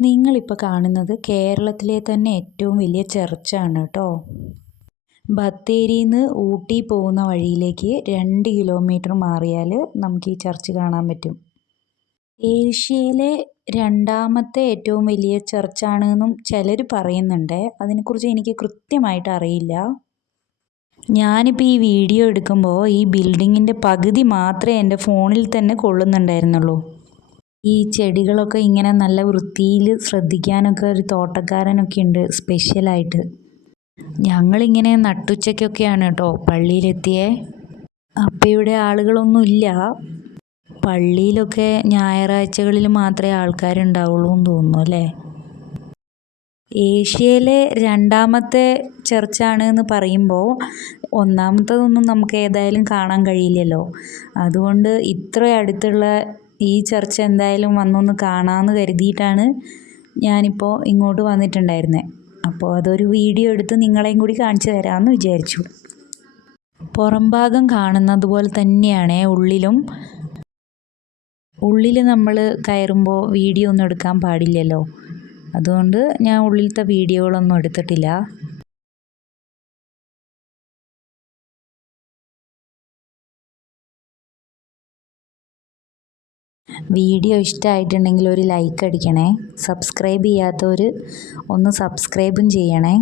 നിങ്ങളിപ്പോൾ കാണുന്നത് കേരളത്തിലെ തന്നെ ഏറ്റവും വലിയ ചർച്ചാണ് കേട്ടോ. ബത്തേരിയിൽ നിന്ന് ഊട്ടി പോകുന്ന വഴിയിലേക്ക് രണ്ട് കിലോമീറ്റർ മാറിയാൽ നമുക്ക് ഈ ചർച്ച് കാണാൻ പറ്റും. ഏഷ്യയിലെ രണ്ടാമത്തെ ഏറ്റവും വലിയ ചർച്ചാണെന്നും ചിലർ പറയുന്നുണ്ട്. അതിനെക്കുറിച്ച് എനിക്ക് കൃത്യമായിട്ട് അറിയില്ല. ഞാനിപ്പോൾ ഈ വീഡിയോ എടുക്കുമ്പോൾ ഈ ബിൽഡിങ്ങിന്റെ പകുതി മാത്രമേ എന്റെ ഫോണിൽ തന്നെ കൊള്ളുന്നുണ്ടായിരുന്നുള്ളൂ. ഈ ചെടികളൊക്കെ ഇങ്ങനെ നല്ല വൃത്തിയിൽ ശ്രദ്ധിക്കാനൊക്കെ ഒരു തോട്ടക്കാരനൊക്കെ ഉണ്ട് സ്പെഷ്യലായിട്ട്. ഞങ്ങളിങ്ങനെ നട്ടുച്ചയ്ക്കൊക്കെയാണ് കേട്ടോ പള്ളിയിലെത്തിയേ. അപ്പം ഇവിടെ ആളുകളൊന്നുമില്ല പള്ളിയിലൊക്കെ ഞായറാഴ്ചകളിൽ മാത്രമേ ആൾക്കാരുണ്ടാവുള്ളൂ എന്ന് തോന്നുന്നു അല്ലേ? ഏഷ്യയിലെ രണ്ടാമത്തെ ചർച്ചാണ് എന്ന് പറയുമ്പോൾ ഒന്നാമത്തതൊന്നും നമുക്ക് ഏതായാലും കാണാൻ കഴിയില്ലല്ലോ. അതുകൊണ്ട് ഇത്ര അടുത്തുള്ള ഈ ചർച്ച എന്തായാലും വന്നൊന്ന് കാണാമെന്ന് കരുതിയിട്ടാണ് ഞാനിപ്പോൾ ഇങ്ങോട്ട് വന്നിട്ടുണ്ടായിരുന്നത് അപ്പോൾ അതൊരു വീഡിയോ എടുത്ത് നിങ്ങളെയും കൂടി കാണിച്ചു തരാമെന്ന് വിചാരിച്ചു. പുറംഭാഗം കാണുന്നത് പോലെ തന്നെയാണ് ഉള്ളിലും. ഉള്ളിൽ നമ്മൾ കയറുമ്പോൾ വീഡിയോ ഒന്നും എടുക്കാൻ പാടില്ലല്ലോ. അതുകൊണ്ട് ഞാൻ ഉള്ളിലത്തെ വീഡിയോകളൊന്നും എടുത്തിട്ടില്ല. വീഡിയോ ഇഷ്ടമായിട്ടുണ്ടെങ്കിൽ ഒരു ലൈക്ക് അടിക്കണേ. സബ്സ്ക്രൈബ് ചെയ്യാത്തവർ ഒന്ന് സബ്സ്ക്രൈബും ചെയ്യണേ.